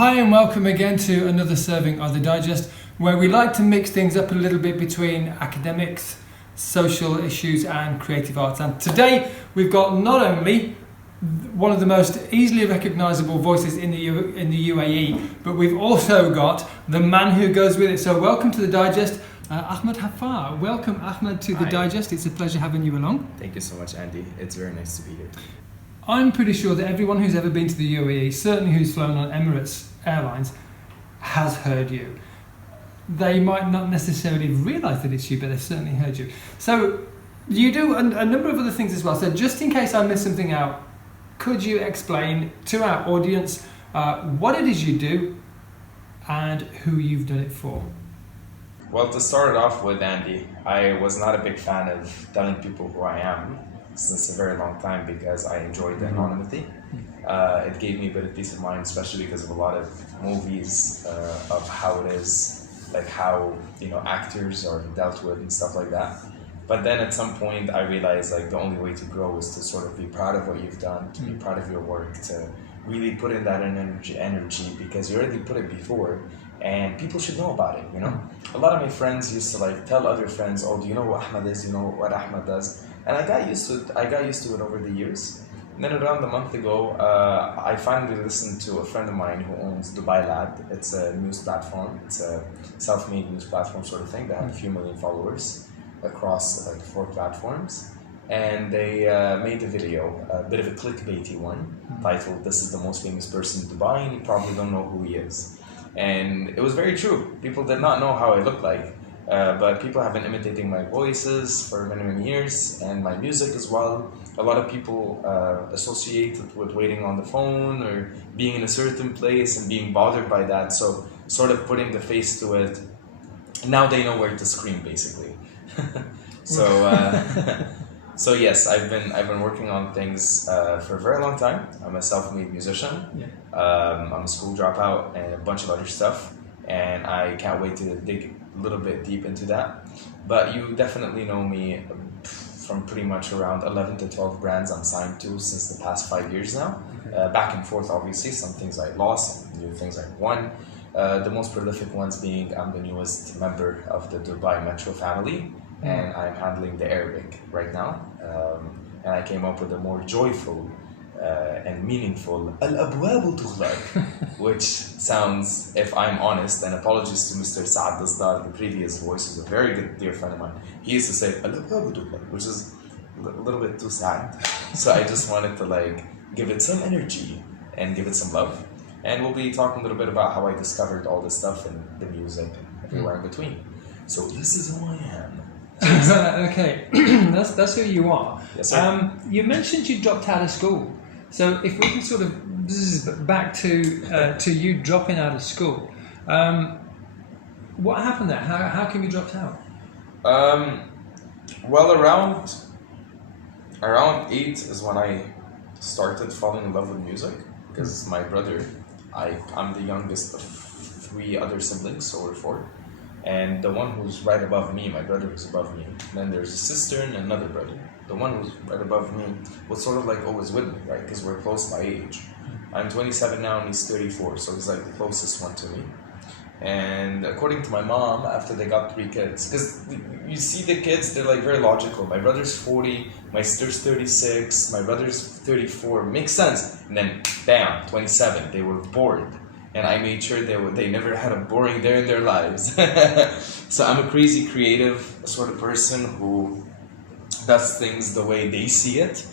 Hi and welcome again to another serving of the Digest, where we like to mix things up a little bit between academics, social issues and creative arts. And today we've got not only one of the most easily recognisable voices in the UAE, but we've also got the man who goes with it. So welcome to the Digest, Ahmad Haffar. Welcome Ahmad to the Digest. It's a pleasure having you along. Thank you so much, Andy. It's very nice to be here. I'm pretty sure that everyone who's ever been to the UAE, certainly who's flown on Emirates airlines, has heard you. They might not necessarily realise that it's you, but they've certainly heard you. So you do a number of other things as well. So just in case I miss something out, could you explain to our audience what it is you do and who you've done it for? Well, to start it off with, Andy, I was not a big fan of telling people who I am since a very long time because I enjoyed the anonymity. It gave me a bit of peace of mind, especially because of a lot of movies of how it is, like how actors are dealt with and stuff like that. But then at some point I realized like the only way to grow is to sort of be proud of what you've done, to be proud of your work, to really put in that energy because you already put it before and people should know about it, A lot of my friends used to like tell other friends, oh, do you know who Ahmad is? You know what Ahmad does? And I got used to it over the years. And then around a month ago, I finally listened to a friend of mine who owns Dubai Lab. It's a news platform. It's a self-made news platform sort of thing. They have a few million followers across like 4 platforms. And they made a video, a bit of a clickbaity one, titled, "This is the most famous person in Dubai and you probably don't know who he is." And it was very true. People did not know how I looked like. But people have been imitating my voices for many, many years and my music as well. A lot of people associate it with waiting on the phone or being in a certain place and being bothered by that. So sort of putting the face to it. Now they know where to scream, basically. So yes, I've been working on things for a very long time. I'm a self-made musician. I'm a school dropout and a bunch of other stuff. And I can't wait to dig a little bit deep into that. But you definitely know me from pretty much around 11 to 12 brands I'm signed to since the past 5 years now. Back and forth, obviously. Some things I lost, some new things I won. The most prolific ones being I'm the newest member of the Dubai Metro family. And I'm handling the Arabic right now. And I came up with a more joyful and meaningful Al-Abwab Tughlaq, which sounds, if I'm honest, and apologies to Mr. Saad Dasdar, the previous voice, who's a very good dear friend of mine. He used to say Al-Abwab Tughlaq, which is a little bit too sad. So I just wanted to like give it some energy and give it some love. And we'll be talking a little bit about how I discovered all this stuff and the music and everywhere in between. So this is who I am. Okay, that's who you are. Yes, sir. You mentioned you dropped out of school. So if we can sort of back to you dropping out of school, what happened there? How come you dropped out? Well, around 8 is when I started falling in love with music because my brother, I'm the youngest of 3 other siblings, so we're 4. And the one who's right above me, my brother who's above me, then there's a sister and another brother. The one who's right above me was sort of like always with me, right? Because we're close by age. I'm 27 now and he's 34, so he's like the closest one to me. And according to my mom, after they got 3 kids, because you see the kids, they're like very logical. My brother's 40, my sister's 36, my brother's 34, makes sense. And then bam, 27, they were bored. And I made sure they never had a boring day in their lives. So I'm a crazy creative sort of person who does things the way they see it,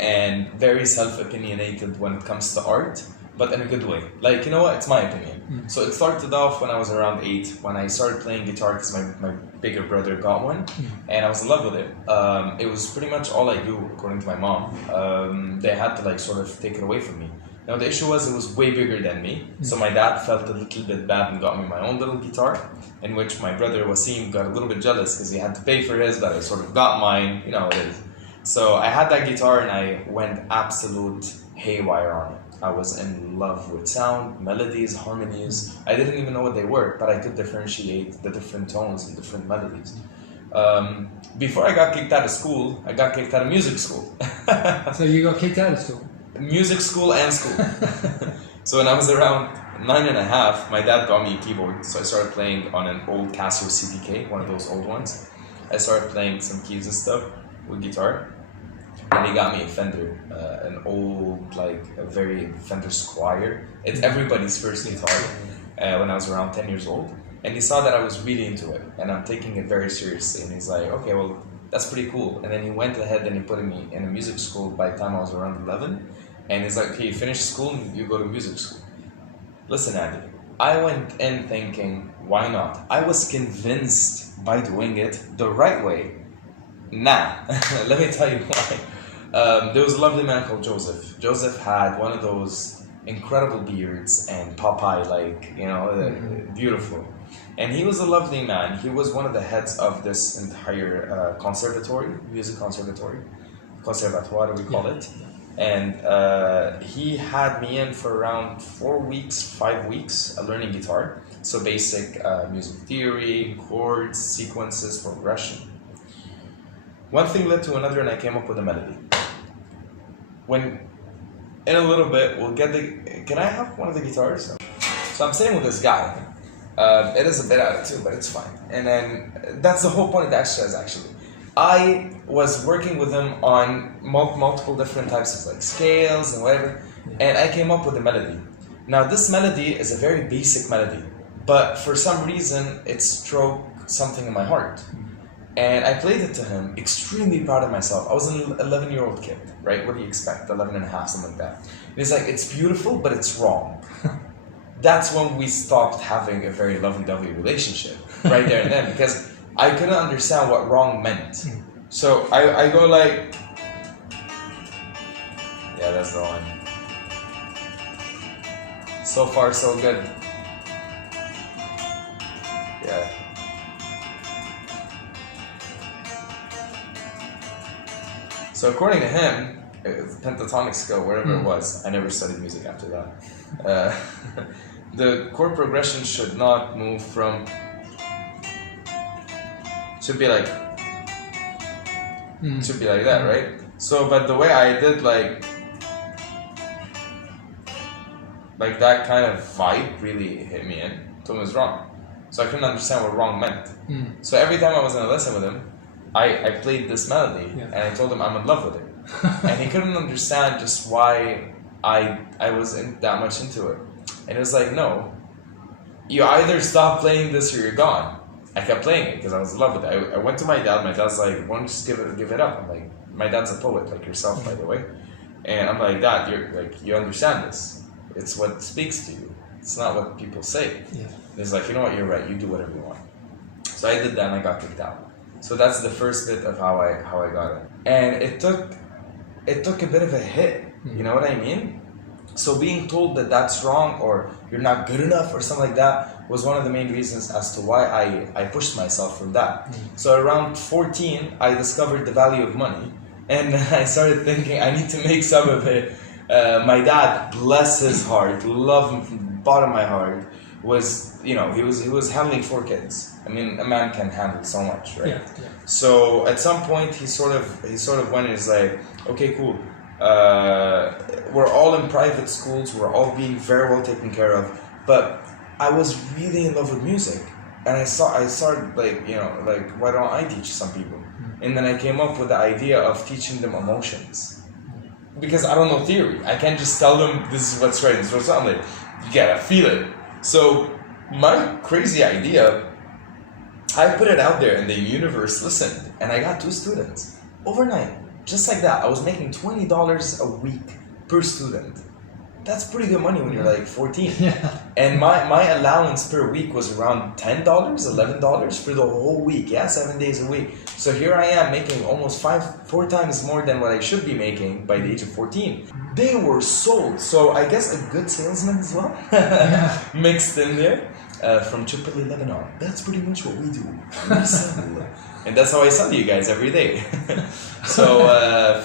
and very self-opinionated when it comes to art, but in a good way. Like, it's my opinion. So it started off when I was around 8, when I started playing guitar because my bigger brother got one, and I was in love with it. It was pretty much all I do, according to my mom. They had to like sort of take it away from me. Now the issue was it was way bigger than me, so my dad felt a little bit bad and got me my own little guitar, in which my brother Wasim got a little bit jealous because he had to pay for his, but I sort of got mine, it is. So I had that guitar and I went absolute haywire on it. I was in love with sound, melodies, harmonies. I didn't even know what they were, but I could differentiate the different tones and different melodies. Before I got kicked out of school, I got kicked out of music school. So you got kicked out of school? Music school and school. So when I was around 9.5, my dad got me a keyboard, so I started playing on an old Casio CDK, one of those old ones. I started playing some keys and stuff with guitar, and he got me a Fender, an old, like a very Fender Squier. It's everybody's first guitar when I was around 10 years old, and he saw that I was really into it, and I'm taking it very seriously, and he's like, okay, well, that's pretty cool. And then he went ahead and he put me in a music school by the time I was around 11, and he's like, okay, you finish school and you go to music school. Listen, Andy, I went in thinking, why not? I was convinced by doing it the right way. Nah, let me tell you why. There was a lovely man called Joseph. Joseph had one of those incredible beards and Popeye, like, you know, beautiful. And he was a lovely man. He was one of the heads of this entire conservatory, music conservatory, conservatoire we call it. And he had me in for around 4 weeks, 5 weeks, learning guitar. So basic music theory, chords, sequences, progression. One thing led to another, and I came up with a melody. When, in a little bit, we'll get the... Can I have one of the guitars? So I'm sitting with this guy. It is a bit out of tune, but it's fine. And then, that's the whole point of the exercise, actually. I was working with him on multiple different types of like scales and whatever, and I came up with a melody. Now this melody is a very basic melody, but for some reason it struck something in my heart. And I played it to him, extremely proud of myself. I was an 11-year-old kid, right? What do you expect? 11 and a half, something like that. And he's like, it's beautiful, but it's wrong. That's when we stopped having a very lovey-dovey relationship, right there and then, because I couldn't understand what wrong meant. So I go like, yeah, that's the one. So far, so good. Yeah. So according to him, it's pentatonic scale, wherever it was. I never studied music after that. The chord progression should not move from... Should be like that, right? So, but the way I did like that kind of vibe really hit me in. Told me it was wrong. So I couldn't understand what wrong meant. So every time I was in a lesson with him, I played this melody and I told him I'm in love with it. And he couldn't understand just why I was that much into it. And it was like, no, you either stop playing this or you're gone. I kept playing it because I was in love with it. I went to my dad. My dad's like, "Why don't you just give it up?" I'm like, "My dad's a poet, like yourself, by the way." And I'm like, "Dad, you understand this? It's what speaks to you. It's not what people say." Yeah. And he's like, "You know what? You're right. You do whatever you want." So I did that, and I got kicked out. So that's the first bit of how I got it. And it took a bit of a hit. You know what I mean? So being told that that's wrong or you're not good enough or something like that was one of the main reasons as to why I pushed myself from that. So around 14, I discovered the value of money, and I started thinking I need to make some of it. My dad, bless his heart, love him from the bottom of my heart, was, you know, he was handling 4 kids. I mean, a man can handle so much, right? Yeah. So at some point he sort of went and is like, okay, cool. We're all in private schools, we're all being very well taken care of, but I was really in love with music, and I started like, you know, like, why don't I teach some people? And then I came up with the idea of teaching them emotions, because I don't know theory. I can't just tell them this is what's right, this is what's wrong. Like, you gotta feel it. So my crazy idea, I put it out there and the universe listened, and I got 2 students overnight. Just like that, I was making $20 a week per student. That's pretty good money when you're like 14. Yeah. And my allowance per week was around $10, $11 for the whole week. Yeah, 7 days a week. So here I am making almost 4 times more than what I should be making by the age of 14. They were sold. So I guess a good salesman as well, mixed in there. From Tripoli, Lebanon. That's pretty much what we do. We sell. And that's how I sell to you guys every day. So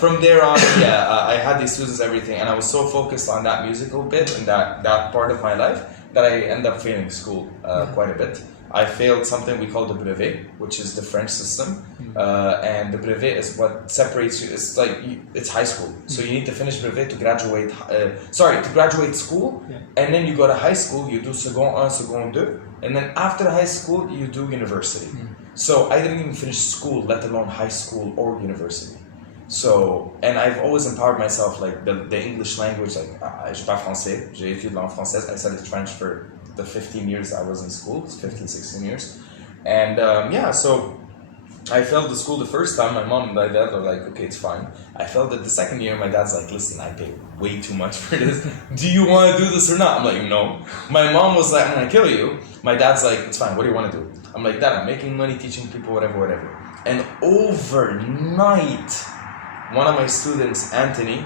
from there on, I had these students, everything, and I was so focused on that musical bit and that part of my life that I end up failing school quite a bit. I failed something we call the brevet, which is the French system, and the brevet is what separates you. It's like it's high school, so you need to finish brevet to graduate. To graduate school, and then you go to high school. You do second 1, second 2, and then after high school you do university. So I didn't even finish school, let alone high school or university. So, and I've always empowered myself, like the English language, like je parle français, j'ai étudié langue française. I studied French for the 15 years I was in school, 15, 16 years. And so I failed the school the first time. My mom and my dad were like, okay, it's fine. I failed it the second year. My dad's like, listen, I pay way too much for this. Do you want to do this or not? I'm like, no. My mom was like, I'm going to kill you. My dad's like, it's fine. What do you want to do? I'm like, Dad, I'm making money, teaching people, whatever. And overnight, one of my students, Anthony,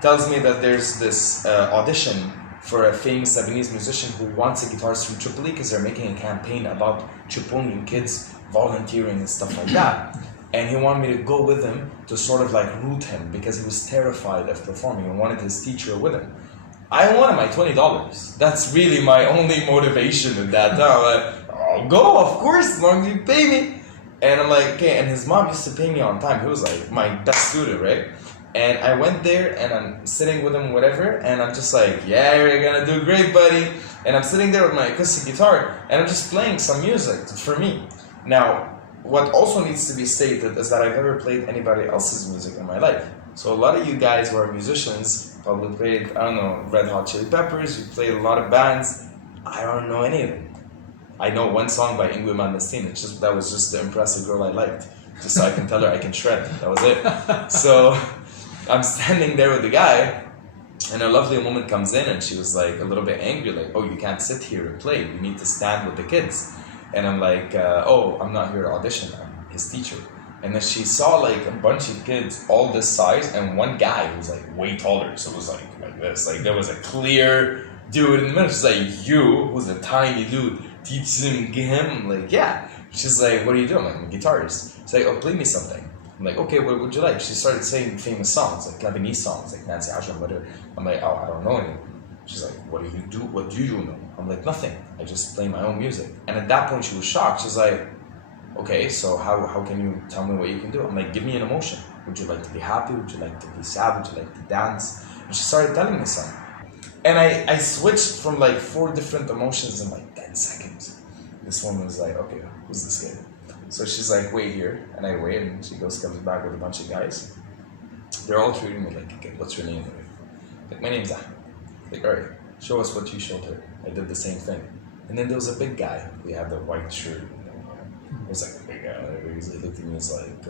tells me that there's this audition for a famous Lebanese musician who wants a guitarist from Tripoli because they're making a campaign about Tripolian kids volunteering and stuff like that. And he wanted me to go with him to sort of like root him because he was terrified of performing and wanted his teacher with him. I wanted my $20. That's really my only motivation in that time. I'm like, I'll go, of course, as long as you pay me. And I'm like, okay, and his mom used to pay me on time. He was like my best student, right? And I went there and I'm sitting with him, whatever, and I'm just like, yeah, you're gonna do great, buddy. And I'm sitting there with my acoustic guitar and I'm just playing some music for me. Now, what also needs to be stated is that I've never played anybody else's music in my life. So a lot of you guys who are musicians probably played, I don't know, Red Hot Chili Peppers, you played a lot of bands. I don't know any of them. I know one song by Ingrid Malmsteen. That was just to impress a girl I liked. Just so I can tell her I can shred. That was it. So I'm standing there with the guy, and a lovely woman comes in, and she was like a little bit angry, like, oh, you can't sit here and play. You need to stand with the kids. And I'm like, oh, I'm not here to audition. I'm his teacher. And then she saw like a bunch of kids all this size, and one guy who was like way taller. So it was like this. Like there was a clear dude in the middle. She's like, you, who's a tiny dude, teach him. I'm like, yeah. She's like, what are you doing? I'm like, I'm a guitarist. She's like, oh, play me something. I'm like, okay, what would you like? She started saying famous songs, like Lebanese songs, like Nancy Ashram, whatever. I'm like, oh, I don't know any. She's like, what do you do? What do you know? I'm like, nothing. I just play my own music. And at that point, she was shocked. She's like, okay, so how can you tell me what you can do? I'm like, give me an emotion. Would you like to be happy? Would you like to be sad? Would you like to dance? And she started telling me something. And I switched from like 4 different emotions in like 10 seconds. This woman was like, okay, who's this kid? So she's like, wait here. And I wait, and she comes back with a bunch of guys. They're all treating me like, okay, what's your name? Like, my name's Ahmad. Like, all right, show us what you showed her. I did the same thing. And then there was a big guy. He had the white shirt. It was like a big guy. He looked at me and was like,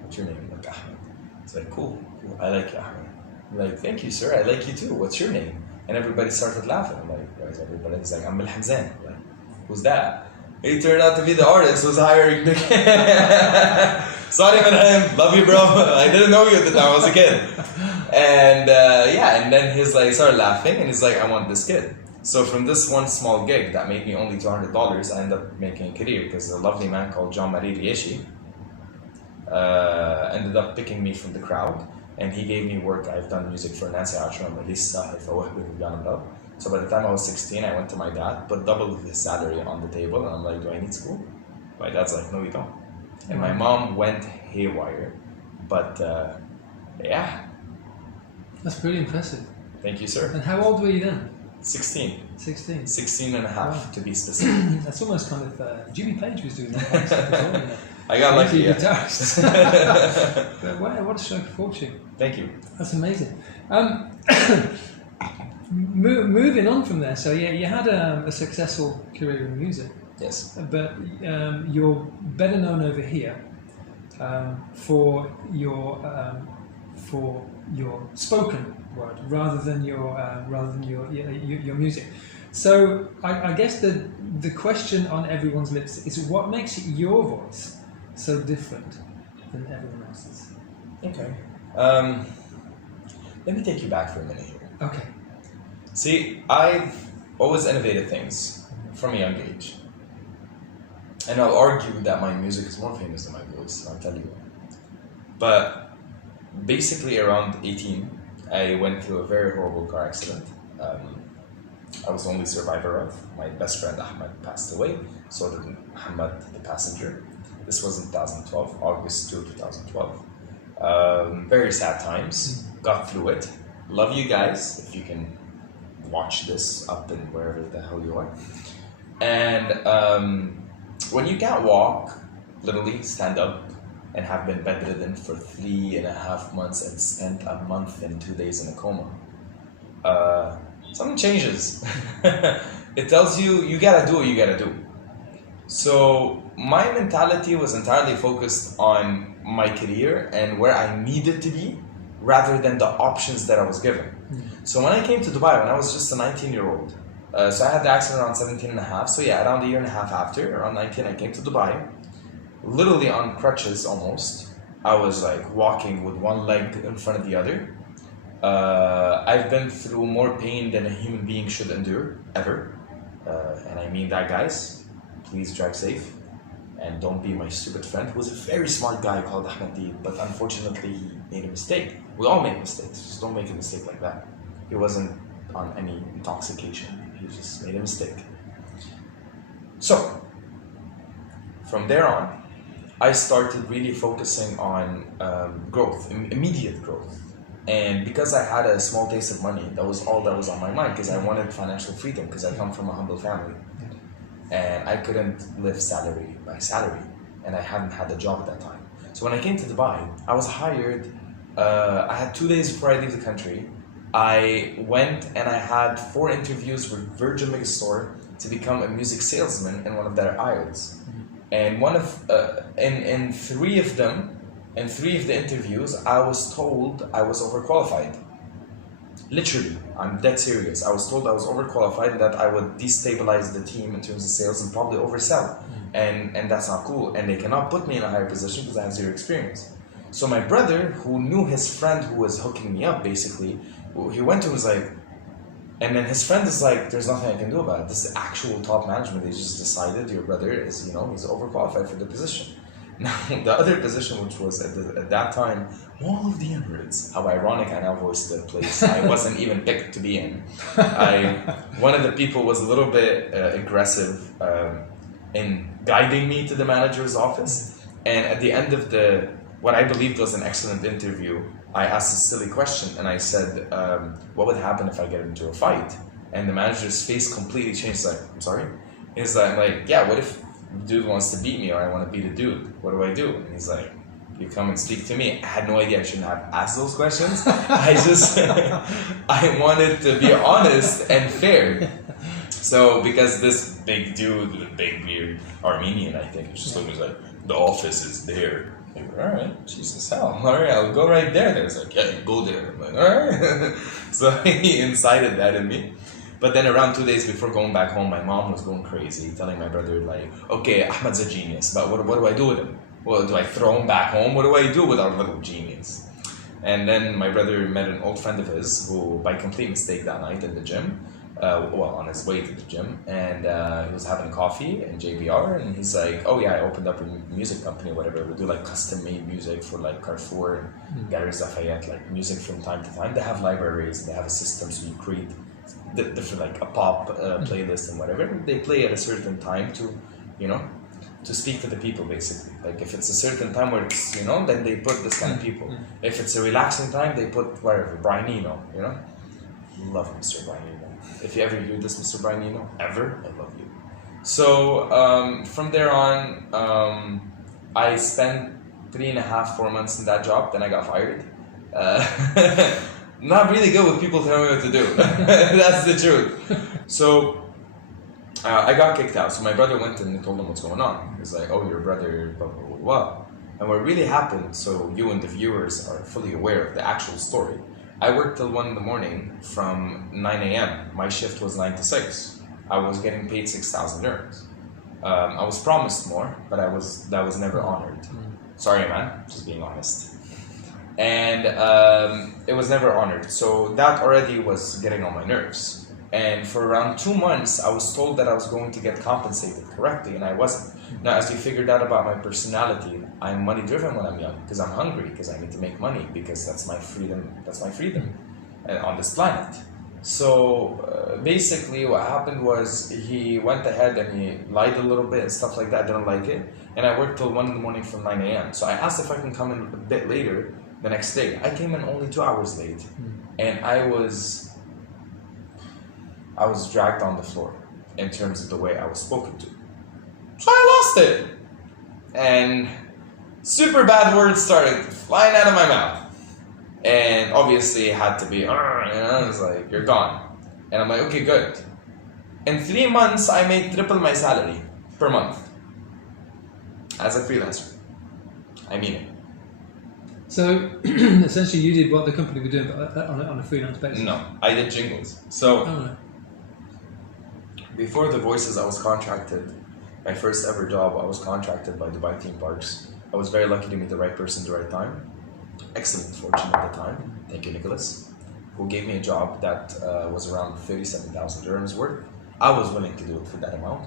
what's your name? I'm like, Ahmad. It's like, cool. I like you, Ahmad. I'm like, thank you, sir. I like you too. What's your name? And everybody started laughing. I'm like, why is everybody? He's like, I'm Al Hamzan. I'm like, who's that? He turned out to be the artist who's hiring the kid. Sorry, man. Love you, bro. I didn't know you at the time. I was a kid. And and then he's like, started laughing, and he's like, I want this kid. So from this one small gig that made me only $200, I ended up making a career because a lovely man called Jean-Marie Rieshi ended up picking me from the crowd, and he gave me work. I've done music for Nancy Ashram, Melissa, So by the time I was 16, I went to my dad, put double his salary on the table, and I'm like, do I need school? My dad's like, no, you don't. And my mom went haywire. But yeah. That's pretty impressive. Thank you, sir. And how old were you then? 16. 16. 16 and a half, wow. To be specific. That's almost kind of, Jimmy Page was doing that kind of stuff as well, you know? I got lucky, yeah. Guitarist. But wow, what a stroke of fortune. Thank you. That's amazing. Moving on from there, so yeah, you had a successful career in music. Yes. But you're better known over here for your spoken word rather than your music. So I guess the question on everyone's lips is, what makes your voice so different than everyone else's? Okay. Let me take you back for a minute here. Okay. See, I've always innovated things from a young age. And I'll argue that my music is more famous than my voice, I'll tell you why. But basically around 18, I went through a very horrible car accident. I was the only survivor of. My best friend Ahmad passed away, so did Muhammad, the passenger. This was in 2012, August 2, 2012. Very sad times, got through it. Love you guys, if you can watch this up in wherever the hell you are. And when you can't walk, literally stand up, and have been bedridden for 3.5 months and spent a month and 2 days in a coma, something changes. It tells you, you gotta do what you gotta do. So my mentality was entirely focused on my career and where I needed to be, rather than the options that I was given. So when I came to Dubai, when I was just a 19-year-old, so I had the accident around 17 and a half. So yeah, around a year and a half after, around 19, I came to Dubai, literally on crutches almost. I was like walking with one leg in front of the other. I've been through more pain than a human being should endure, ever. And I mean that, guys. Please drive safe. And don't be my stupid friend, who was a very smart guy called Ahmad, but unfortunately he made a mistake. We all make mistakes, just don't make a mistake like that. He wasn't on any intoxication, he just made a mistake. So, from there on, I started really focusing on growth, immediate growth. And because I had a small taste of money, that was all that was on my mind, because I wanted financial freedom, because I come from a humble family. And I couldn't live salary by salary, and I hadn't had a job at that time. So when I came to Dubai, I was hired. I had 2 days before I leave the country. I went and I had 4 interviews with Virgin Megastore to become a music salesman in one of their aisles. And in 3 of them, in 3 of the interviews, I was told I was overqualified. Literally, I'm dead serious. I was told I was overqualified, that I would destabilize the team in terms of sales and probably oversell. And that's not cool. And they cannot put me in a higher position because I have 0 experience. So my brother, who knew his friend who was hooking me up, basically, he went to him and was like, and then his friend is like, there's nothing I can do about it. This is actual top management. They just decided your brother is, he's overqualified for the position. Now, the other position, which was at that time, all of the Emirates. How ironic, I now voiced the place I wasn't even picked to be in. One of the people was a little bit aggressive in guiding me to the manager's office. And at the end of what I believed was an excellent interview, I asked a silly question, and I said, what would happen if I get into a fight? And the manager's face completely changed. He's like, I'm sorry? He's like, yeah, what if the dude wants to beat me, or I want to beat a dude? What do I do? And he's like, you come and speak to me. I had no idea I shouldn't have asked those questions. I wanted to be honest and fair. So, because this big dude with a big beard, Armenian, I think, just looking like, the office is there. Like, all right, Jesus hell, all right, I'll go right there. There's like, yeah, go there. I'm like, all right. So he incited that in me. But then around 2 days before going back home, my mom was going crazy, telling my brother, like, okay, Ahmad's a genius, but what do I do with him? Well, do I throw him back home? What do I do with our little genius? And then my brother met an old friend of his who, by complete mistake that night in the gym, on his way to the gym, and he was having coffee in JBR, and he's like, oh yeah, I opened up a music company or whatever. We do like custom-made music for like Carrefour and Galeries Lafayette, like music from time to time. They have libraries, they have a system, so you create different, like a pop playlist and whatever. They play at a certain time to speak to the people, basically. Like if it's a certain time where it's, then they put this kind of people. If it's a relaxing time, they put whatever, Brian Eno, Love Mr. Brian Eno. If you ever hear this, Mr. Brian Eno, ever, I love you. So from there on, I spent 3.5-4 months in that job, then I got fired. Not really good with people telling me what to do. That's the truth. So I got kicked out. So my brother went and told him what's going on. He's like, oh, your brother, blah, blah, blah, blah. And what really happened, so you and the viewers are fully aware of the actual story. I worked till 1 a.m. from 9 a.m. My shift was 9 to 6. I was getting paid 6,000 dirhams. I was promised more, but that was never honored. Sorry, man, just being honest. And it was never honored. So that already was getting on my nerves. And for around 2 months, I was told that I was going to get compensated correctly, and I wasn't. Now, as you figured out about my personality, I'm money driven when I'm young, because I'm hungry, because I need to make money, because that's my freedom on this planet. So basically what happened was he went ahead and he lied a little bit and stuff like that. I didn't like it. And I worked till 1 in the morning from 9 a.m. So I asked if I can come in a bit later the next day. I came in only 2 hours late. And I was dragged on the floor in terms of the way I was spoken to. So I lost it. And super bad words started flying out of my mouth. And obviously it had to be, it's like, you're gone. And I'm like, okay, good. In 3 months, I made triple my salary per month as a freelancer. I mean it. So essentially you did what the company were doing, but on a freelance basis? No, I did jingles. So before the voices, I was contracted. My first ever job, I was contracted by Dubai Theme Parks. I was very lucky to meet the right person at the right time. Excellent fortune at the time. Thank you, Nicholas, who gave me a job that was around 37,000 dirhams worth. I was willing to do it for that amount,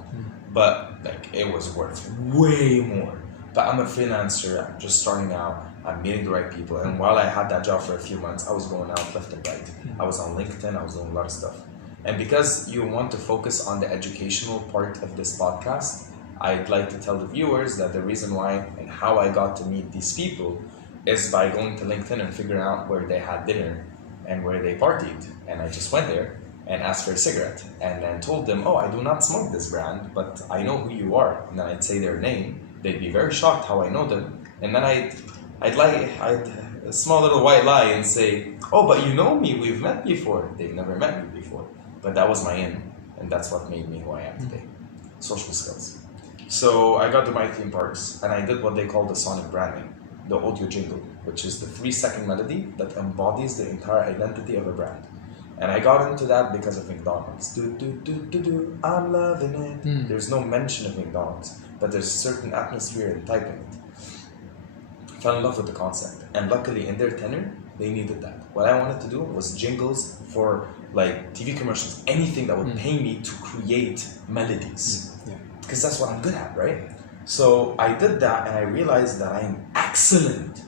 but like it was worth way more. But I'm a freelancer. I'm just starting out. I'm meeting the right people. And while I had that job for a few months, I was going out left and right. I was on LinkedIn. I was doing a lot of stuff. And because you want to focus on the educational part of this podcast, I'd like to tell the viewers that the reason why and how I got to meet these people is by going to LinkedIn and figuring out where they had dinner and where they partied. And I just went there and asked for a cigarette and then told them, oh, I do not smoke this brand, but I know who you are. And then I'd say their name. They'd be very shocked how I know them. And then I'd a small little white lie and say, oh, but you know me, we've met before. They've never met me before. But that was my in, and that's what made me who I am today. Social skills. So I got to my theme parks and I did what they call the sonic branding, the audio jingle, which is the 3-second melody that embodies the entire identity of a brand. And I got into that because of McDonald's. Do, do, do, do, do, I'm loving it. There's no mention of McDonald's, but there's a certain atmosphere and type in it. Fell in love with the concept. And luckily in their tenure, they needed that. What I wanted to do was jingles for like TV commercials, anything that would pay me to create melodies. Because that's what I'm good at, right? So I did that and I realized that I am excellent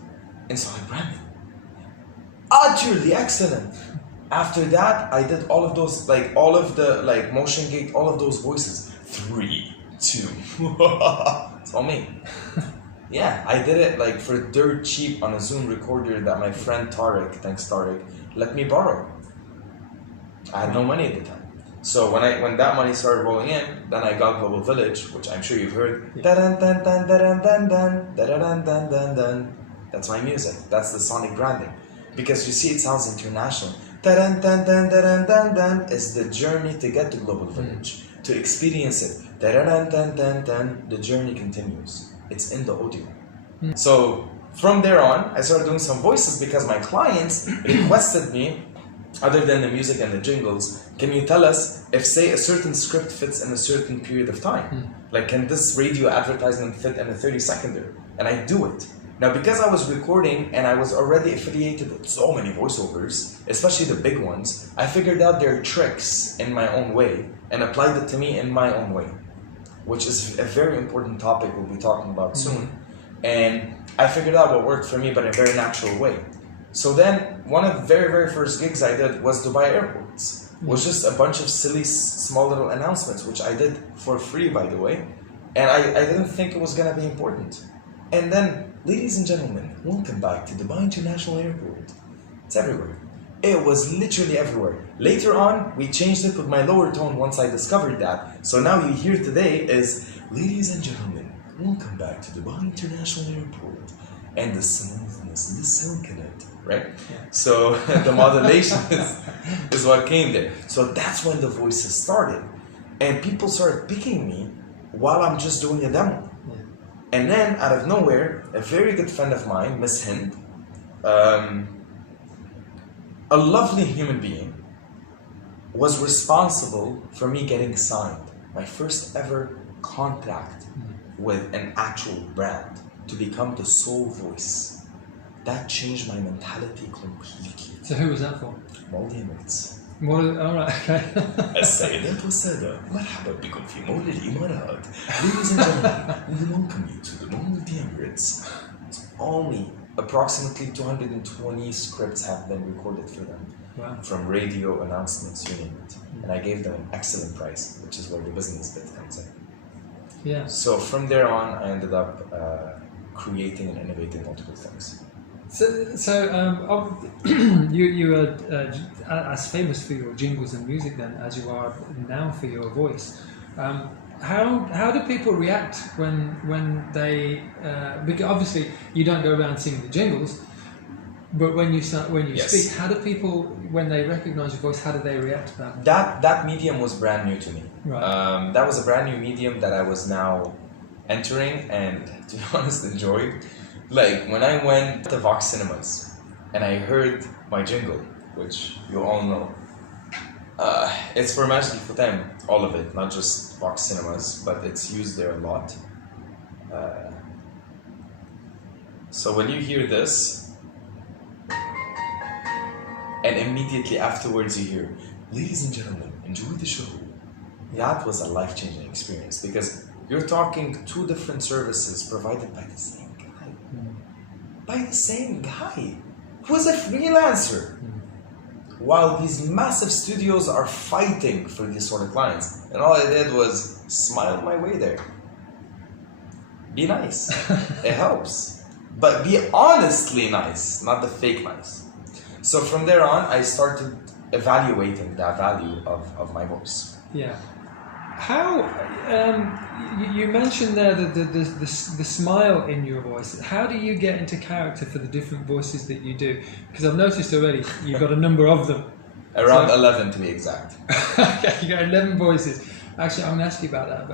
in sonic branding. Utterly excellent. After that, I did all of those, like all of the like motion gate, all of those voices. 3, 2. It's all me. Yeah, I did it like for dirt cheap on a Zoom recorder that my friend Tariq, thanks Tariq, let me borrow. I had no money at the time. So when that money started rolling in, then I got Global Village, which I'm sure you've heard. That's my music. That's the sonic branding. Because you see, it sounds international. Is the journey to get to Global Village, to experience it. The journey continues. It's in the audio. So from there on, I started doing some voices because my clients requested me, other than the music and the jingles, can you tell us if, say, a certain script fits in a certain period of time? Like, can this radio advertisement fit in a 30-seconder? And I do it. Now, because I was recording and I was already affiliated with so many voiceovers, especially the big ones, I figured out their tricks in my own way and applied it to me in my own way, which is a very important topic we'll be talking about soon. And I figured out what worked for me, but in a very natural way. So then, one of the very, very first gigs I did was Dubai Airports. It was just a bunch of silly, small little announcements, which I did for free, by the way. And I didn't think it was going to be important. And then, ladies and gentlemen, welcome back to Dubai International Airport. It's everywhere. It was literally everywhere. Later on, we changed it with my lower tone once I discovered that. So now you hear today is, ladies and gentlemen, welcome back to Dubai International Airport. And the smoothness and the silk in it, right? Yeah. So the modulation is what came there. So that's when the voices started. And people started picking me while I'm just doing a demo. Yeah. And then out of nowhere, a very good friend of mine, Miss Hind, a lovely human being, was responsible for me getting signed. My first ever contract with an actual brand to become the sole voice. That changed my mentality completely. So who was that for? مولد Emirates. Alright, okay. السيدات والسادة مرحبا بكم في مولد الإمارات. Ladies and gentlemen, we welcome you to the Mall of the Emirates. It's only approximately 220 scripts have been recorded for them. Wow. from radio announcements, you name it. And I gave them an excellent price, which is where the business bit comes in. Yeah. So from there on, I ended up creating and innovating multiple things. So you are as famous for your jingles and music then as you are now for your voice. How do people react when they because obviously you don't go around singing the jingles, but when you Yes. speak, how do people, when they recognise your voice, how do they react to that? That medium was brand new to me. Right. That was a brand new medium that I was now entering and, to be honest, enjoyed. Like when I went to Vox Cinemas and I heard my jingle, which you all know, it's for Majid Al Futtaim, all of it, not just Vox Cinemas, but it's used there a lot. So when you hear this, and immediately afterwards you hear, ladies and gentlemen, enjoy the show. That was a life-changing experience because you're talking two different services provided by the same guy. By the same guy who is a freelancer. While these massive studios are fighting for these sort of clients. And all I did was smile my way there. Be nice. It helps. But be honestly nice, not the fake nice. So from there on, I started evaluating that value of my voice. Yeah. How you mentioned there the smile in your voice. How do you get into character for the different voices that you do? Because I've noticed already you've got a number of them. Around 11 to be exact. Okay, you got 11 voices. Actually, I'm going to ask you about that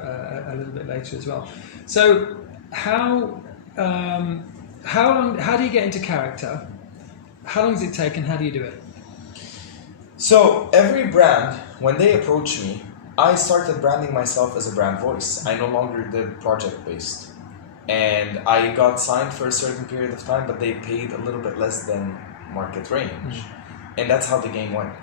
a little bit later as well. So how do you get into character? How long does it take and how do you do it? So every brand, when they approach me, I started branding myself as a brand voice. I no longer did project-based. And I got signed for a certain period of time, but they paid a little bit less than market range. And that's how the game went.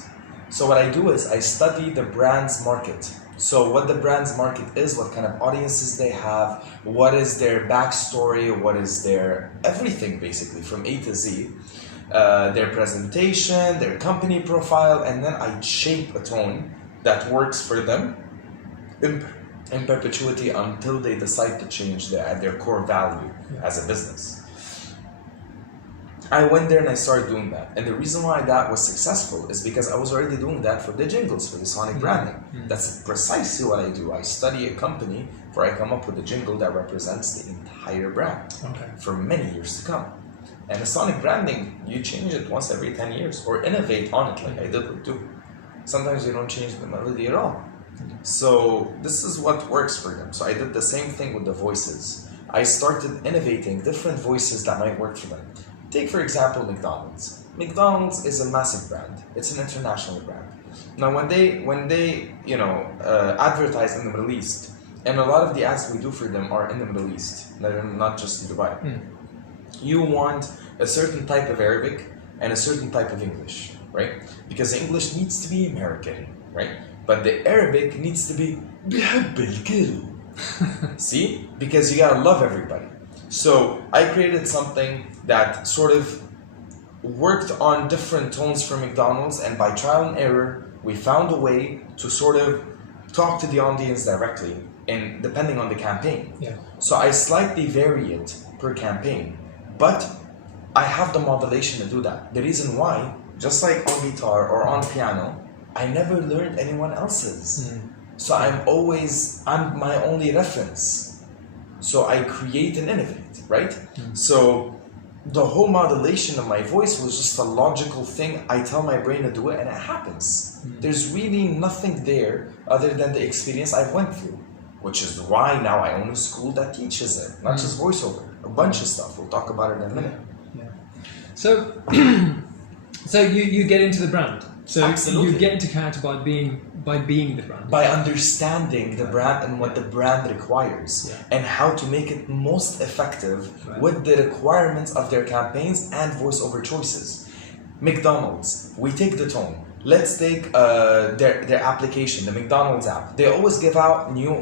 So what I do is I study the brand's market. So what the brand's market is, what kind of audiences they have, what is their backstory, what is their everything basically from A to Z. Their presentation, their company profile, and then I shape a tone that works for them in perpetuity until they decide to change their core value as a business. I went there and I started doing that. And the reason why that was successful is because I was already doing that for the jingles, for the sonic branding. That's precisely what I do. I study a company where I come up with a jingle that represents the entire brand for many years to come. And the sonic branding, you change it once every 10 years or innovate on it like I did with 2. Sometimes you don't change the melody at all. So this is what works for them. So I did the same thing with the voices. I started innovating different voices that might work for them. Take for example McDonald's. McDonald's is a massive brand. It's an international brand. Now when they advertise in the Middle East, and a lot of the ads we do for them are in the Middle East, they're not just in Dubai. You want a certain type of Arabic and a certain type of English, right? Because the English needs to be American, right? But the Arabic needs to be بحب الكل. See? Because you gotta love everybody. So I created something that sort of worked on different tones for McDonald's, and by trial and error, we found a way to sort of talk to the audience directly, and depending on the campaign. So I slightly vary it per campaign. But I have the modulation to do that. The reason why, just like on guitar or on piano, I never learned anyone else's. So I'm my only reference. So I create and innovate, right? So the whole modulation of my voice was just a logical thing. I tell my brain to do it and it happens. There's really nothing there other than the experience I went through, which is why now I own a school that teaches it, not just voiceover. A bunch of stuff. We'll talk about it in a minute. So, you get into the brand. So Absolutely. you get into character by being the brand. By understanding the brand and what the brand requires, and how to make it most effective with the requirements of their campaigns and voiceover choices. McDonald's, we take the tone. Let's take their application, the McDonald's app. They always give out new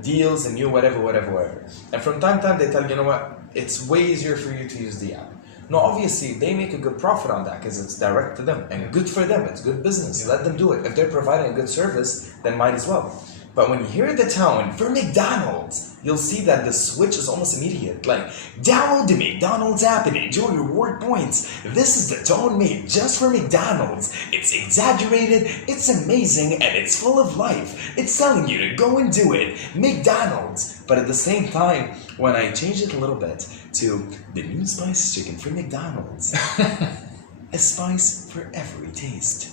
deals and new whatever. And from time to time they tell you know what, it's way easier for you to use the app. No, obviously they make a good profit on that because it's direct to them and good for them. It's good business. Let them do it. If they're providing a good service, then might as well. But when you hear the tone for McDonald's, you'll see that the switch is almost immediate. Like, download the McDonald's app and enjoy reward points. This is the tone made just for McDonald's. It's exaggerated, it's amazing, and it's full of life. It's telling you to go and do it. McDonald's. But at the same time, when I change it a little bit to the new spicy chicken from McDonald's, a spice for every taste.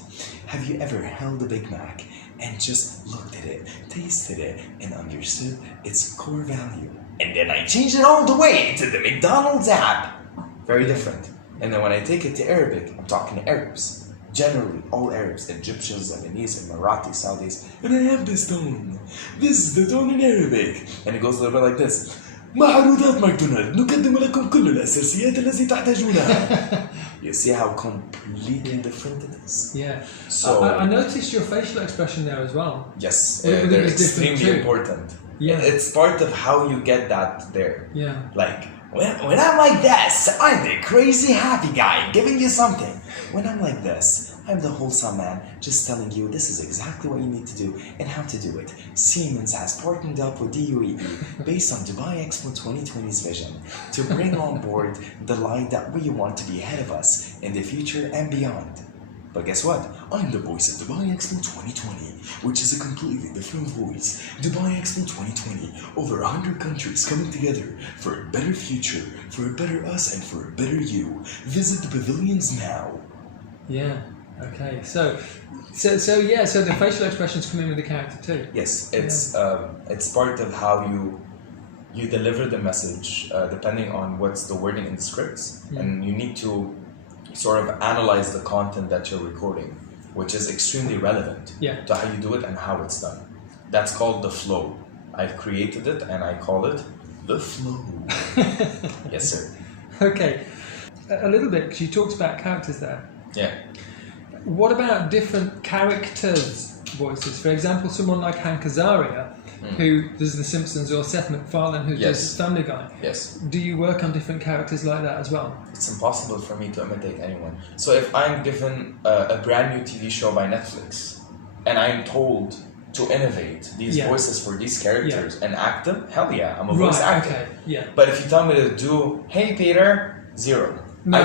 Have you ever held a Big Mac and just looked at it, tasted it, and understood its core value? And then I changed it all the way to the McDonald's app. Very different. And then when I take it to Arabic, I'm talking to Arabs. Generally, all Arabs, Egyptians, Lebanese, and Marathi, Saudis. And I have this tone. This is the tone in Arabic. And it goes a little bit like this. معروضات ماكدونالد نقدم لكم كل الأساسيات التي تحتاجونها. You see how completely different it is? Yeah. So I noticed your facial expression there as well. Yes, they're extremely important. Yeah. It's part of how you get that there. Yeah. Like, when I'm like this, I'm the crazy happy guy giving you something. When I'm like this, I'm the wholesome man just telling you this is exactly what you need to do and how to do it. Siemens has partnered up with DUEE based on Dubai Expo 2020's vision to bring on board the line that we want to be ahead of us in the future and beyond. But guess what? I'm the voice of Dubai Expo 2020, which is a completely different voice. Dubai Expo 2020, over 100 countries coming together for a better future, for a better us and for a better you. Visit the pavilions now. Yeah. Okay. So the facial expressions come in with the character too. Yes, it's part of how you deliver the message depending on what's the wording in the scripts, and you need to sort of analyze the content that you're recording, which is extremely relevant to how you do it and how it's done. That's called the flow. I've created it and I call it the flow. Yes, sir. Okay. A little bit, because you talked about characters there. Yeah. What about different characters' voices? For example, someone like Hank Azaria, who does The Simpsons, or Seth MacFarlane, who does Family Guy. Yes. Do you work on different characters like that as well? It's impossible for me to imitate anyone. So if I'm given a brand new TV show by Netflix, and I'm told to innovate these voices for these characters and act them, hell yeah, I'm a voice actor. Okay. Yeah. But if you tell me to do, hey Peter, zero. No.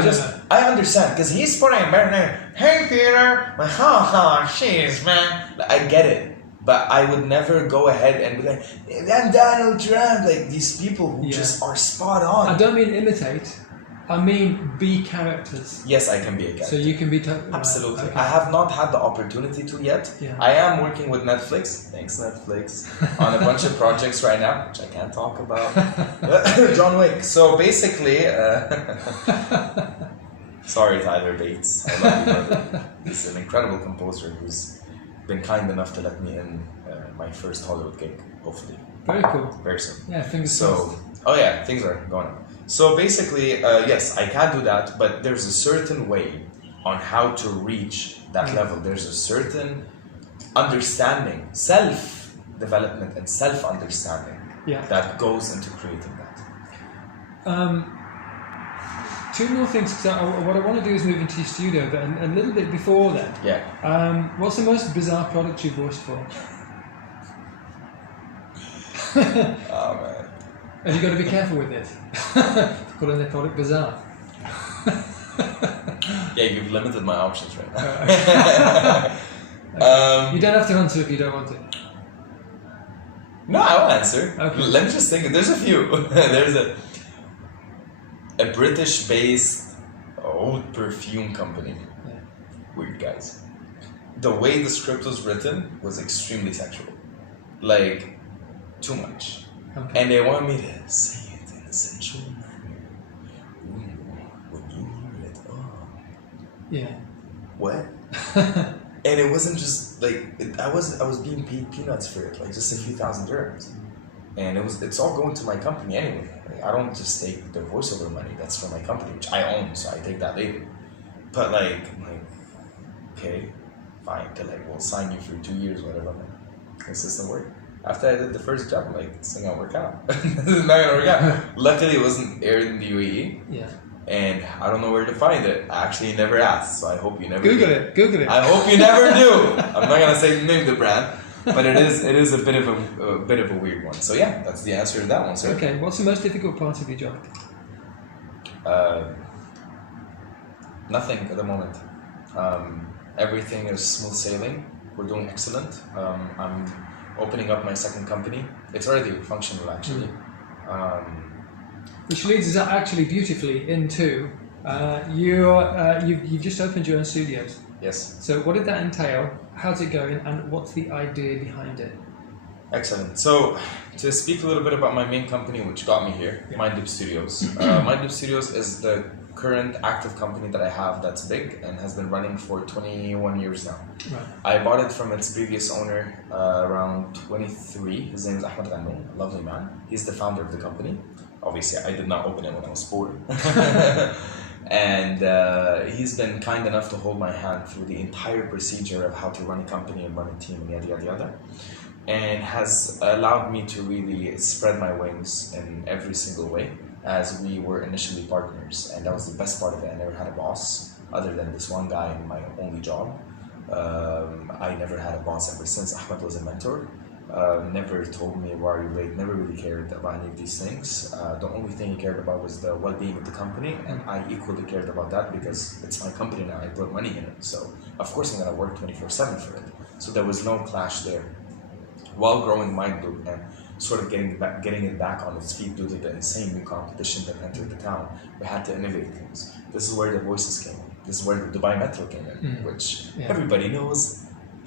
I understand, because he's putting hey Peter, jeez man. I get it, but I would never go ahead and be like, I'm Donald Trump. Like these people who just are spot on. I don't mean imitate, I mean be characters. Yes, I can be a character. So you can be absolutely. Okay. I have not had the opportunity to yet. Yeah. I am working with Netflix. Thanks Netflix. On a bunch of projects right now, which I can't talk about. John Wick. So basically, sorry Tyler Bates. I love you, brother. He's an incredible composer who's been kind enough to let me in my first Hollywood gig. Hopefully. Very cool. Very soon. Yeah, fingers crossed. Oh yeah, things are going on. So basically, yes, I can do that, but there's a certain way on how to reach that level. There's a certain understanding, self-development and self-understanding that goes into creating that. Two more things, because what I want to do is move into your studio, but a little bit before that. Yeah. What's the most bizarre product you've voiced for? Oh man. Have you got to be careful with it? Calling the product bizarre. Yeah, you've limited my options right now. Okay. You don't have to answer if you don't want to. No, I will answer. Okay. Let me just think. There's a few. There's a British-based oud perfume company. Yeah. Weird guys. The way the script was written was extremely sexual. Like, too much. Okay. And they want me to say it in a sensual manner. Ooh, when you hear it, oh. Yeah. What? And it wasn't just like I was being paid peanuts for it, like just a few thousand dirhams, and it's all going to my company anyway. Like, I don't just take the voiceover money; that's for my company, which I own, so I take that later. But like, okay, fine. They're like, we'll sign you for 2 years, whatever. I'm like, this doesn't work. After I did the first job, I'm like, this ain't gonna work out. This is not gonna work out. Luckily, it wasn't aired in the UAE. Yeah. and I don't know where to find it. I actually never asked, so I hope you never Google do. it. Google it. I hope you never do. I'm not gonna say name the brand, but it is a bit of a weird one. So yeah, that's the answer to that one, sir. Okay. What's the most difficult part of your job? Nothing at the moment. Everything is smooth sailing. We're doing excellent. I'm opening up my second company. It's already functional, actually. Which leads us actually beautifully into you've just opened your own studios. Yes. So what did that entail? How's it going? And what's the idea behind it? Excellent. So to speak a little bit about my main company, which got me here, Mind Loop Studios. Mind Loop Studios is the current active company that I have that's big and has been running for 21 years now. Right. I bought it from its previous owner around 23. His name is Ahmad Haffar, a lovely man. He's the founder of the company. Obviously, I did not open it when I was poor. And he's been kind enough to hold my hand through the entire procedure of how to run a company and run a team and yada yada yada. And has allowed me to really spread my wings in every single way, as we were initially partners, and that was the best part of it. I never had a boss other than this one guy in my only job. I never had a boss ever since. Ahmed was a mentor. Never told me why are you late, never really cared about any of these things. The only thing he cared about was the well-being of the company, and I equally cared about that because it's my company now, I put money in it. So of course I'm gonna work 24/7 for it. So there was no clash there. While growing Mind Loop and sort of getting it back on its feet due to the insane new competition that entered the town, we had to innovate things. This is where the voices came in. This is where the Dubai Metro came in, which everybody knows.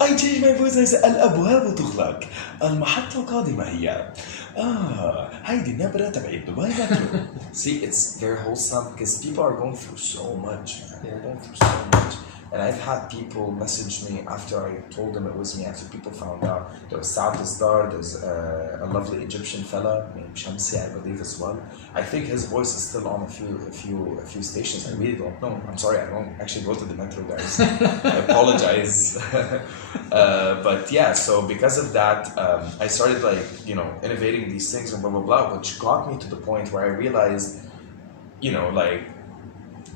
I changed my voice and I said, الأبواب تغلق المحطة القادمة هي هيدي النبرة تبعت دبي Metro. See, it's very wholesome because people are going through so much, man. They're going through so much. And I've had people message me after I told them it was me, after people found out. There was Saad Asdar, there's a lovely Egyptian fella named Shamsi, I believe as well. I think his voice is still on a few stations. I really don't know. I'm sorry, I don't actually go to the Metro, guys. I apologize. But yeah, so because of that, I started innovating these things and blah, blah, blah, which got me to the point where I realized,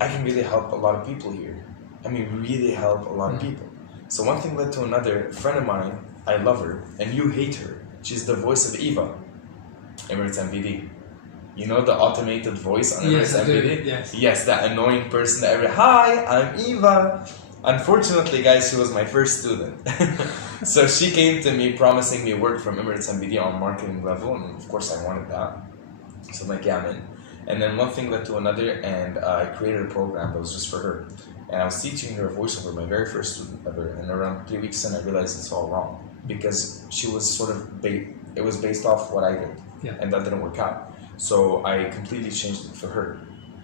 I can really help a lot of people here. I mean, really help a lot of people. So one thing led to another. A friend of mine, I love her, and you hate her. She's the voice of Eva, Emirates MVD. You know the automated voice on Emirates MVD? Yes. Yes, that annoying person that hi, I'm Eva. Unfortunately, guys, she was my first student. So she came to me promising me work from Emirates MVD on marketing level, and of course I wanted that. So I'm like, yeah, man. And then one thing led to another, and I created a program that was just for her. And I was teaching her voiceover, my very first student ever, and around 3 weeks in I realized it's all wrong. Because she was sort of, it was based off what I did, and that didn't work out. So I completely changed it for her.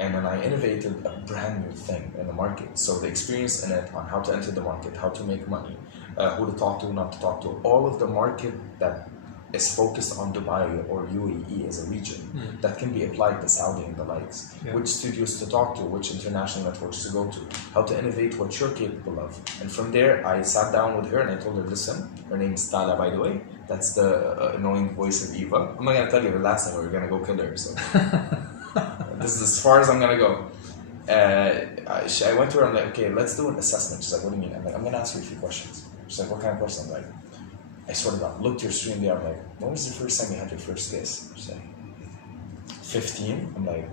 And then I innovated a brand new thing in the market. So the experience in it on how to enter the market, how to make money, who to talk to, not to talk to, all of the market that is focused on Dubai or UAE as a region that can be applied to Saudi and the likes. Which studios to talk to, which international networks to go to, how to innovate what you're capable of. And from there, I sat down with her and I told her, listen, her name is Tala, by the way. That's the annoying voice of Eva. I'm not going to tell you her last name or we're going to go kill her. So this is as far as I'm going to go. I went to her, I'm like, okay, let's do an assessment. She's like, what do you mean? I'm like, I'm going to ask you a few questions. She's like, what kind of questions? I'm like, I sort of looked your stream there. I'm like, when was the first time you had your first kiss? She's like, 15. I'm like,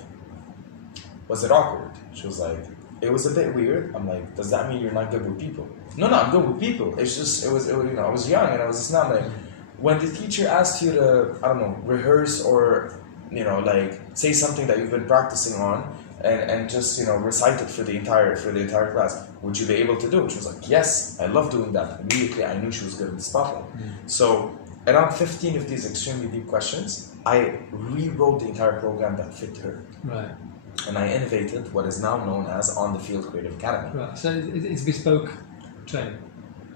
was it awkward? She was like, it was a bit weird. I'm like, does that mean you're not good with people? No, I'm good with people. It's just, it was I was young and I was just not like, when the teacher asked you to, I don't know, rehearse or, say something that you've been practicing on, and just recite it for the entire class, would you be able to do it? She was like, yes, I love doing that. Immediately I knew she was good in the spotlight. So around 15 of these extremely deep questions, I rewrote the entire program that fit her. Right. And I innovated what is now known as On the Field Creative Academy. Right. So it's bespoke training.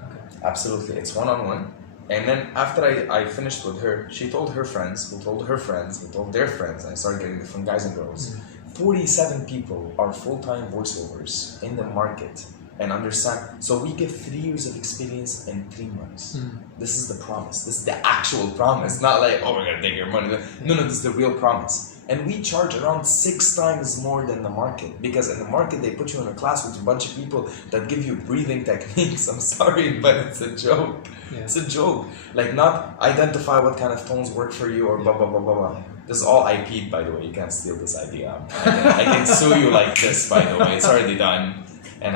Okay. Absolutely, it's one-on-one. And then after I finished with her, she told her friends, who told her friends, who told their friends, and I started getting different guys and girls. 47 people are full-time voiceovers in the market and understand. So we give 3 years of experience in 3 months. This is the promise. This is the actual promise. Not like, oh, we're going to take your money. No, this is the real promise. And we charge around 6 times more than the market. Because in the market, they put you in a class with a bunch of people that give you breathing techniques. I'm sorry, but it's a joke. Yeah. It's a joke. Like, not identify what kind of tones work for you or blah, blah, blah, blah, blah. This is all IP'd, by the way. You can't steal this idea. I can sue you like this, by the way. It's already done. And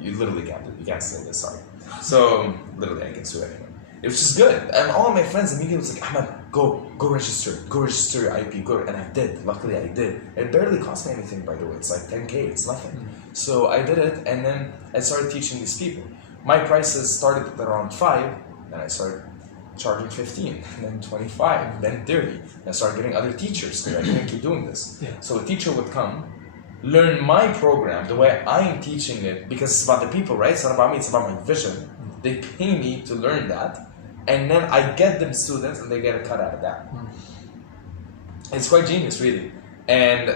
you literally can't do it. You can't steal this, sorry. So, literally, I can sue anyone. It was just good. And all of my friends immediately was like, Ahmad, go register your IP, go. And I did. Luckily, I did. It barely cost me anything, by the way. It's like 10K, it's nothing. So I did it, and then I started teaching these people. My prices started at around 5, and I started charging 15, and then 25, then 30. And I started getting other teachers, because I couldn't keep doing this. Yeah. So a teacher would come, learn my program the way I am teaching it, because it's about the people, right? It's not about me, it's about my vision. They pay me to learn that, and then I get them students, and they get a cut out of that. It's quite genius, really. And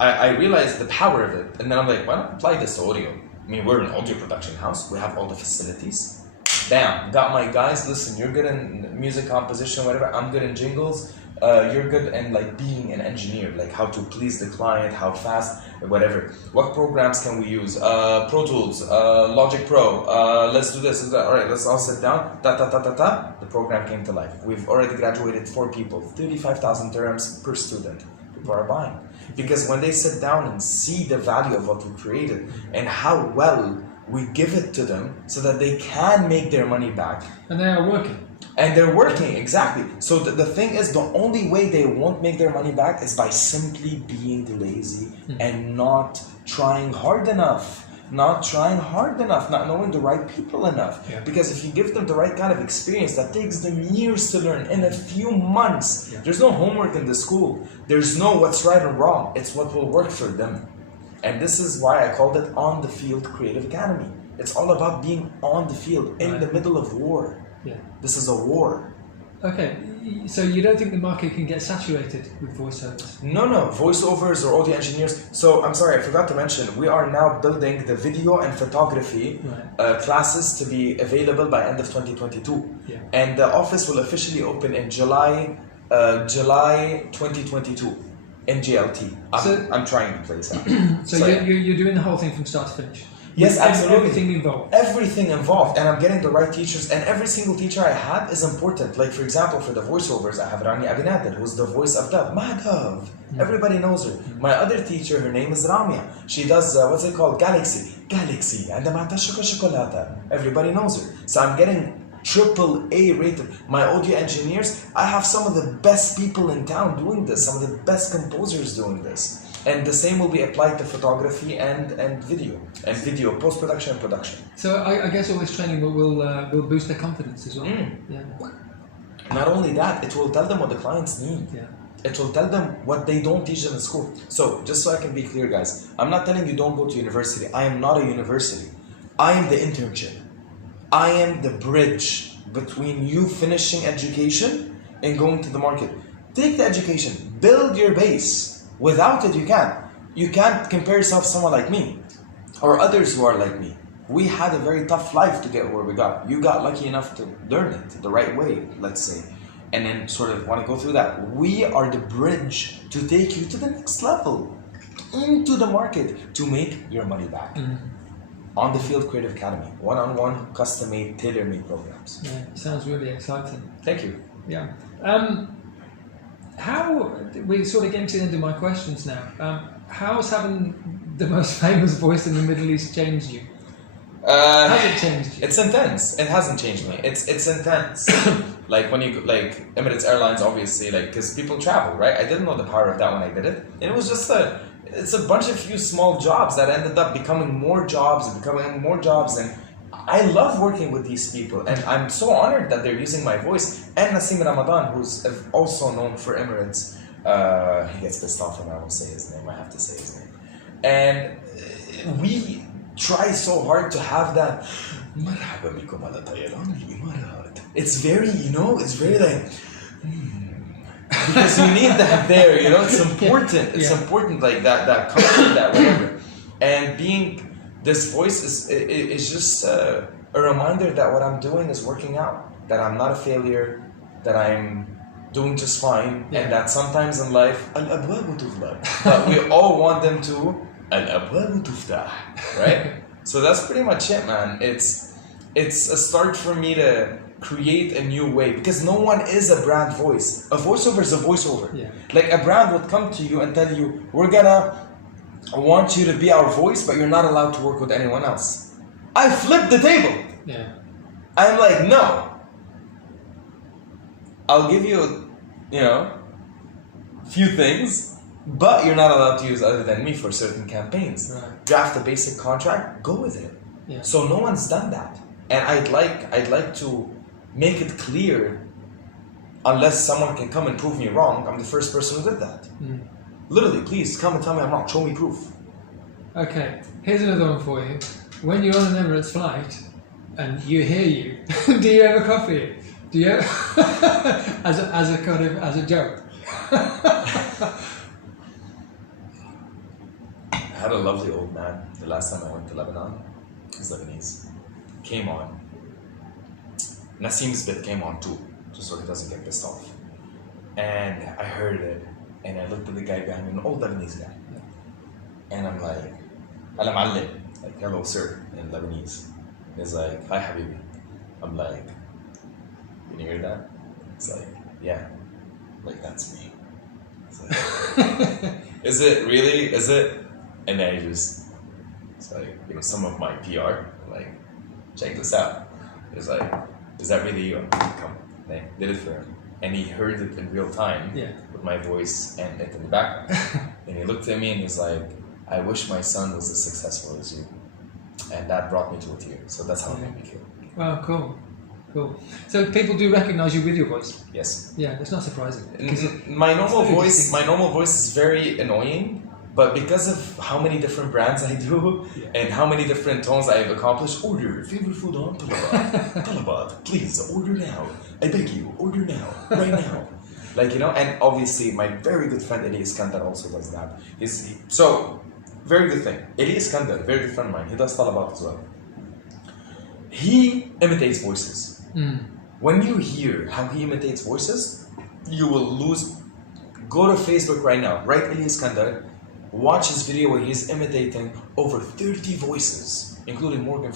I realized the power of it, and then I'm like, why not apply this to audio? I mean, we're an audio production house, we have all the facilities. Bam, got my guys, listen, you're good in music composition, whatever, I'm good in jingles. You're good in like being an engineer, like how to please the client, how fast, whatever. What programs can we use? Pro Tools, Logic Pro, let's do this. All right, let's all sit down. The program came to life. We've already graduated 4 people, 35,000 dirhams per student. People are buying. Because when they sit down and see the value of what we created and how well we give it to them so that they can make their money back. And they are working. And they're working, exactly. So the thing is, the only way they won't make their money back is by simply being lazy and not trying hard enough. Not knowing the right people enough. Yeah. Because if you give them the right kind of experience that takes them years to learn in a few months, there's no homework in the school. There's no what's right and wrong. It's what will work for them. And this is why I called it On the Field Creative Academy. It's all about being on the field, in the middle of war. Yeah. This is a war. Okay, so you don't think the market can get saturated with voiceovers? No, voiceovers or audio engineers. So I'm sorry, I forgot to mention, we are now building the video and photography classes to be available by end of 2022. Yeah. And the office will officially open in July 2022 in GLT. I'm trying to place that. So you're doing the whole thing from start to finish? Yes, absolutely. Everything involved. And I'm getting the right teachers. And every single teacher I had is important. Like, for example, for the voiceovers, I have Rani Abinader, who's the voice of Dove. Madhav. Everybody knows her. My other teacher, her name is Ramia. She does, what's it called? Galaxy. عندما تشوك شوكولاتة. Everybody knows her. So I'm getting AAA rated. My audio engineers, I have some of the best people in town doing this. Some of the best composers doing this. And the same will be applied to photography and video, post-production and production. So I guess all this training will boost their confidence as well. Yeah. Not only that, it will tell them what the clients need. Yeah. It will tell them what they don't teach them in school. So just so I can be clear, guys, I'm not telling you don't go to university. I am not a university. I am the internship. I am the bridge between you finishing education and going to the market. Take the education, build your base. Without it, you can't. You can't compare yourself to someone like me or others who are like me. We had a very tough life to get where we got. You got lucky enough to learn it the right way, let's say, and then sort of want to go through that. We are the bridge to take you to the next level, into the market to make your money back. On the Field Creative Academy, one-on-one, custom-made, tailor-made programs. Yeah, sounds really exciting. Thank you. Yeah. How, we're sort of getting to the end of my questions now. How's having the most famous voice in the Middle East changed you? Has it changed you? It's intense. It hasn't changed me. It's intense. Like when you, like Emirates Airlines, obviously, like, because people travel, right? I didn't know the power of that when I did it. And it was just it's a bunch of few small jobs that ended up becoming more jobs, and I love working with these people, and I'm so honored that they're using my voice. And Nassim Ramadan, who's also known for Emirates, he gets pissed off when I won't say his name. I have to say his name. And we try so hard to have that. It's very, it's very like. Because you need that there, it's important. It's important, like that comfort, that whatever. And being this voice is just a reminder that what I'm doing is working out, that I'm not a failure, that I'm doing just fine, and that sometimes in life, الأبواب تغلق, but we all want them to الأبواب تفتح, right? So that's pretty much it, man. It's a start for me to create a new way, because no one is a brand voice. A voiceover is a voiceover. Yeah. Like a brand would come to you and tell you, we're gonna want you to be our voice, but you're not allowed to work with anyone else. I flipped the table. Yeah. I'm like, no. I'll give you, few things, but you're not allowed to use other than me for certain campaigns. Right. Draft a basic contract, go with it. Yeah. So no one's done that. And I'd like to make it clear, unless someone can come and prove me wrong, I'm the first person who did that. Mm. Literally, please come and tell me I'm wrong. Show me proof. Okay, here's another one for you. When you're on an Emirates flight and you hear you, do you ever copy it? Do you ever? as a joke? I had a lovely old man the last time I went to Lebanon. He's Lebanese. Came on. Nassim's bit came on too, just so he doesn't get pissed off. And I heard it, and I looked at the guy behind me, an old Lebanese guy. And I'm like, "Ala Ma'allim," like, "Hello, sir," in Lebanese. He's like, "Hi, Habibi." I'm like, "Can you hear that?" It's like, "Yeah." Like, that's me. It's like, is it really? Is it? And then it's like, some of my PR, like, check this out. It's like, is that really you? I'm like, come. They did it for him. And he heard it in real time with my voice and it in the background. And he looked at me and he's like, "I wish my son was as successful as you." And that brought me to a tear. So that's how it made me feel. Wow, cool. So people do recognize you with your voice? Yes. Yeah, it's not surprising. My normal voice is very annoying, but because of how many different brands I do and how many different tones I've accomplished, order favorite food on Talabat. Talabat, please order now. I beg you, order now, right now. Like, and obviously my very good friend Eli Iskandar also does that. So, very good thing. Eli Iskandar, very good friend of mine, he does Talabat as well. He imitates voices. Mm. When you hear how he imitates voices, you will lose. Go to Facebook right now, write Eli Iskandar, watch his video where he's imitating over 30 voices, including Morgan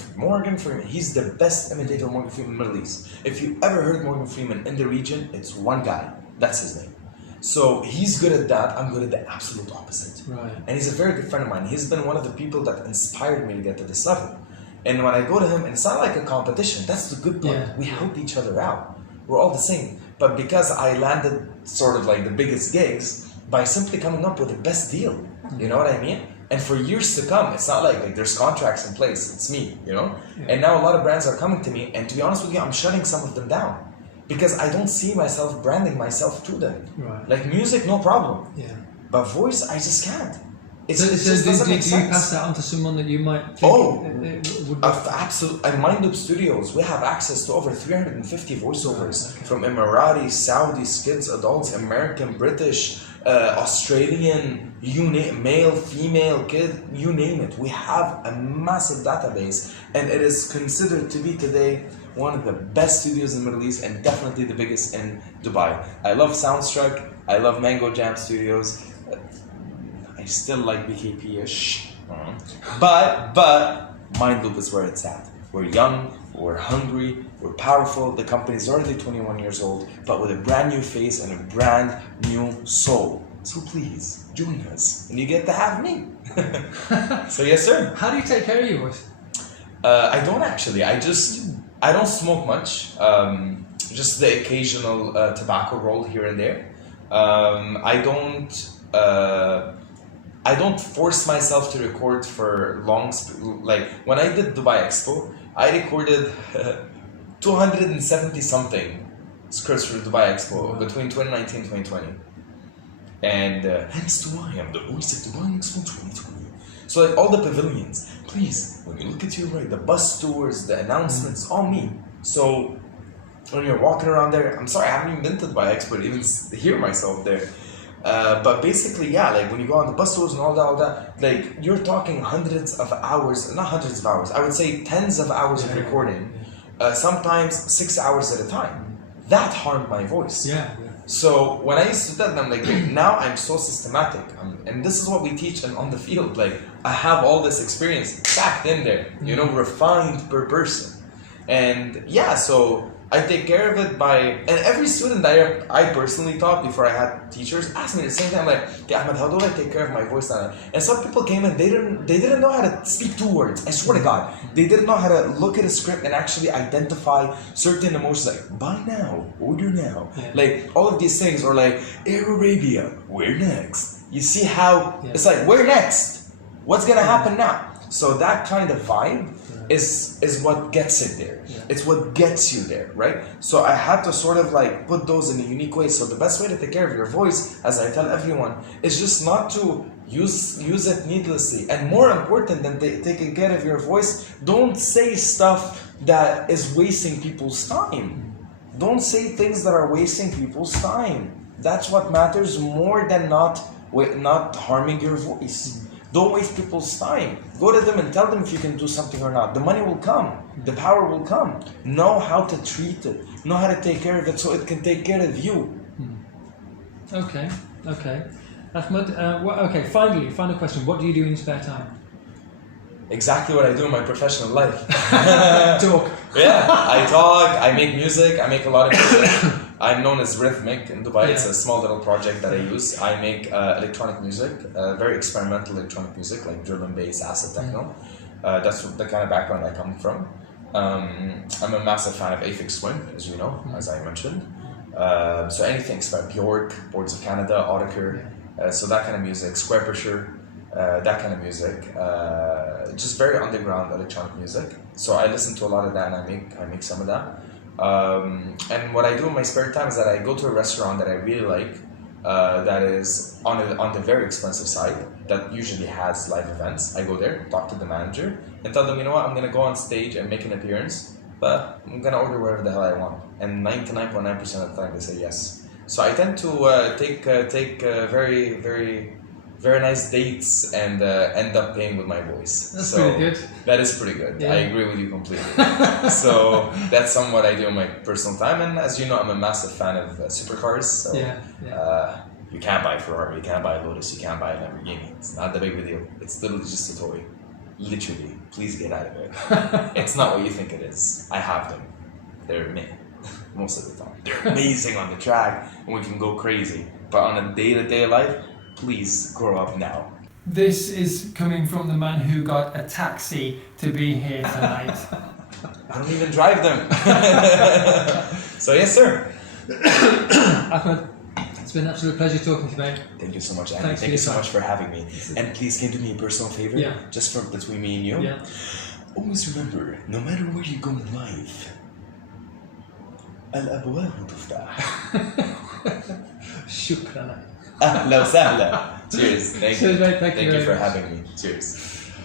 Freeman. He's the best imitator of Morgan Freeman in the Middle East. If you ever heard Morgan Freeman in the region, it's one guy. That's his name. So he's good at that. I'm good at the absolute opposite. Right. And he's a very good friend of mine. He's been one of the people that inspired me to get to this level. And when I go to him, and it's not like a competition. That's the good part. Yeah. We help each other out. We're all the same. But because I landed sort of like the biggest gigs by simply coming up with the best deal. You know what I mean? And for years to come, it's not like there's contracts in place. It's me, Yeah. And now a lot of brands are coming to me. And to be honest with you, I'm shutting some of them down. Because I don't see myself branding myself to them. Right. Like music, no problem. Yeah. But voice, I just can't. It So just doesn't make do sense. you pass that on to someone that you might think would Absolutely. At Mindloop Studios, we have access to over 350 voiceovers Okay. from Emirati, Saudi, kids, adults, American, British, Australian, male, female, kid, you name it. We have a massive database, and it is considered to be today one of the best studios in the Middle East, and definitely the biggest in Dubai. I love Soundstruck. I love Mango Jam Studios. I still like BKP-ish. But Mindloop is where it's at. We're young, we're hungry, we're powerful. The company's already 21 years old, but with a brand new face and a brand new soul. So please, join us, and you get to have me. So yes, sir. How do you take care of your voice? I don't actually. I don't smoke much. Just the occasional tobacco roll here and there. I don't force myself to record for long. Like when I did Dubai Expo, I recorded 270 something scripts for Dubai Expo between 2019 and 2020. And hence Dubai, I'm the voice of Dubai Expo 2020. So like all the pavilions, please, when you look at your right, the bus tours, the announcements, all me. So when you're walking around there, I'm sorry, I haven't even been to Dubai Expo to even hear myself there. But basically, yeah, like when you go on the bus tours and all that, like you're talking hundreds of hours, not hundreds of hours, I would say tens of hours of recording, sometimes 6 hours at a time. That harmed my voice. So when I used to tell them, like now I'm so systematic, and this is what we teach on the field. Like I have all this experience packed in there, you know, refined per person, and yeah, so I take care of it by, and every student that I personally taught before I had teachers asked me the same time, like, okay, Ahmad, how do I take care of my voice now? And some people came in, they didn't know how to speak 2 words. I swear to God, they didn't know how to look at a script and actually identify certain emotions, like buy now, order now, like all of these things, or like Air Arabia, where next? You see how it's like, where next? What's gonna happen now? So that kind of vibe is what gets it there. It's what gets you there, right? So I had to sort of like put those in a unique way. So the best way to take care of your voice, as I tell everyone, is just not to use it needlessly. And more important than taking care of your voice, don't say stuff that is wasting people's time. Don't say things that are wasting people's time. That's what matters more than not harming your voice. Don't waste people's time. Go to them and tell them if you can do something or not. The money will come. The power will come. Know how to treat it. Know how to take care of it so it can take care of you. Okay. Ahmad, final question. What do you do in your spare time? Exactly what I do in my professional life. Talk. Yeah, I talk, I make music, I make a lot of music. I'm known as Rhythmic in Dubai. It's a small little project that I use. I make electronic music, very experimental electronic music, like drill and bass, acid techno. That's the kind of background I come from. I'm a massive fan of Aphex Twin, as you know, as I mentioned. So anything by Bjork, Boards of Canada, Audiker, so that kind of music, Square Pusher, that kind of music. Just very underground electronic music. So I listen to a lot of that, and I make some of that. And what I do in my spare time is that I go to a restaurant that I really like, that is on the very expensive side, that usually has live events. I go there, talk to the manager, and tell them, you know what, I'm gonna go on stage and make an appearance, but I'm gonna order whatever the hell I want. And 99.9% of the time they say yes. So I tend to take very, very, very nice dates and end up paying with my voice. That's pretty good. That is pretty good. I agree with you completely. So that's somewhat I do in my personal time. And as you know, I'm a massive fan of supercars. So you can't buy a Ferrari, you can't buy a Lotus, you can't buy a Lamborghini. It's not that big of a deal. It's literally just a toy. Literally. Please get out of it. It's not what you think it is. I have them. They're meh. Most of the time. They're amazing on the track and we can go crazy. But on a day-to-day life, please grow up now. This is coming from the man who got a taxi to be here tonight. I don't even drive them. So yes, sir. Ahmad, it's been an absolute pleasure talking to you, mate. Thank you so much, Andy. Thank you so much for having me. And please, can you do me a personal favor? Yeah. Just from between me and you? Yeah. Always remember, no matter where you go in life, الأبواب تفتح. شكرا. أهلا وسهلا. Cheers. Thank you. Thank you for having me. Cheers.